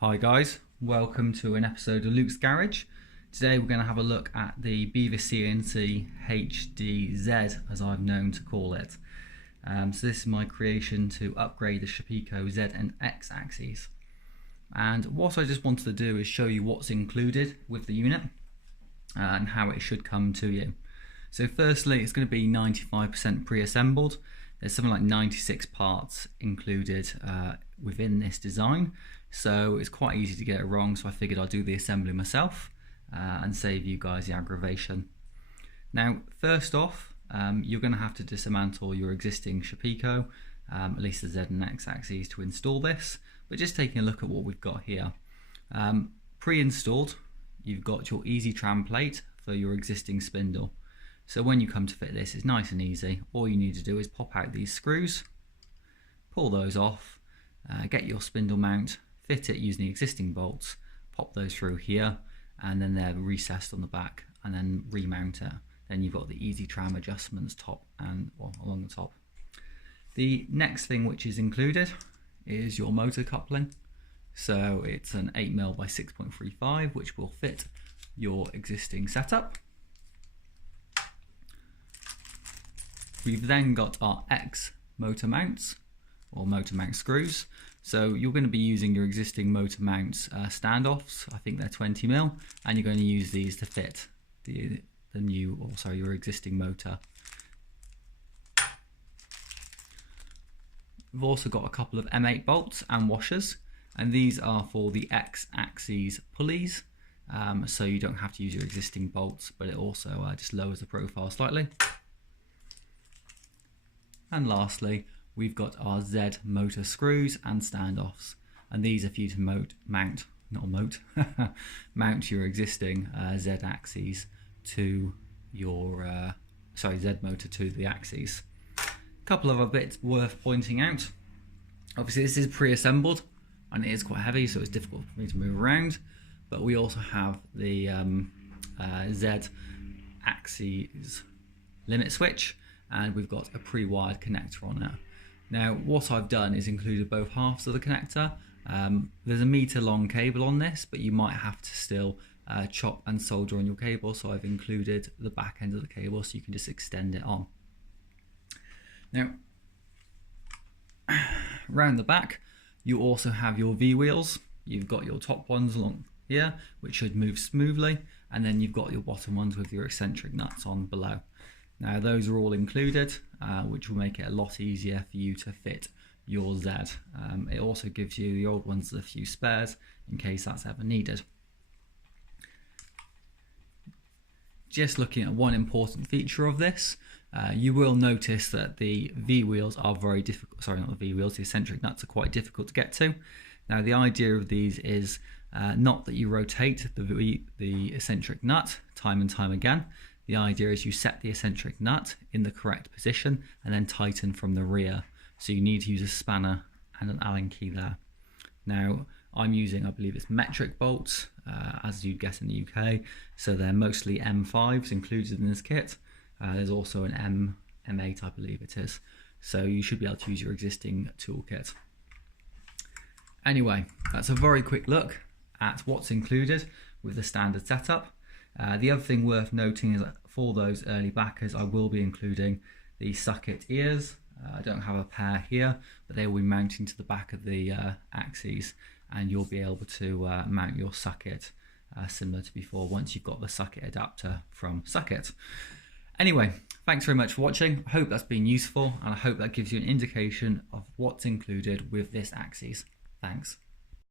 Hi guys, welcome to an episode of Luke's Garage. Today we're going to have a look at the Beaver CNC HDZ, as I've known to call it. So this is my creation to upgrade the Shapeco Z and X axes. And what I just wanted to do is show you what's included with the unit and how it should come to you. So firstly, it's going to be 95% pre-assembled. There's something like 96 parts included within this design, so it's quite easy to get it wrong, so I figured I'd do the assembly myself and save you guys the aggravation. Now first off, you're going to have to dismantle your existing Shapeco, at least the Z and X axes, to install this, but just taking a look at what we've got here. Pre-installed, you've got your easy tram plate for your existing spindle. So when you come to fit this, it's nice and easy. All you need to do is pop out these screws, pull those off, get your spindle mount, fit it using the existing bolts, pop those through here, and then they're recessed on the back, and then remount it. Then you've got the easy tram adjustments top and along the top. The next thing which is included is your motor coupling. So it's an 8mm by 6.35, which will fit your existing setup. We've then got our X motor mounts, or motor mount screws. So you're going to be using your existing motor mounts standoffs. I think they're 20mm, and you're going to use these to fit your existing motor. We've also got a couple of M8 bolts and washers, and these are for the X axis pulleys. So you don't have to use your existing bolts, but it also just lowers the profile slightly. And lastly, we've got our Z motor screws and standoffs, and these are for you to mount your existing Z axes to your Z motor to the axes. A couple of other bits worth pointing out. Obviously, this is pre-assembled and it is quite heavy, so it's difficult for me to move around. But we also have the Z axes limit switch, and we've got a pre-wired connector on it. Now what I've done is included both halves of the connector. There's a meter long cable on this, but you might have to still chop and solder on your cable, so I've included the back end of the cable so you can just extend it on. Now around the back you also have your V-wheels. You've got your top ones along here, which should move smoothly, and then you've got your bottom ones with your eccentric nuts on below. Now those are all included, which will make it a lot easier for you to fit your Z. It also gives you the old ones a few spares in case that's ever needed. Just looking at one important feature of this, you will notice that the V-wheels are very difficult, sorry, not the V-wheels, the eccentric nuts are quite difficult to get to. Now the idea of these is not that you rotate the eccentric nut time and time again. The idea is you set the eccentric nut in the correct position and then tighten from the rear. So you need to use a spanner and an Allen key there. Now I'm using, I believe it's metric bolts, as you'd guess in the UK. So they're mostly M5s included in this kit. There's also an M8, I believe it is. So you should be able to use your existing toolkit. Anyway, that's a very quick look at what's included with the standard setup. The other thing worth noting is that for those early backers, I will be including the socket ears. I don't have a pair here, but they will be mounting to the back of the axes, and you'll be able to mount your socket similar to before once you've got the socket adapter from Socket. Anyway, thanks very much for watching. I hope that's been useful, and I hope that gives you an indication of what's included with this axes. Thanks.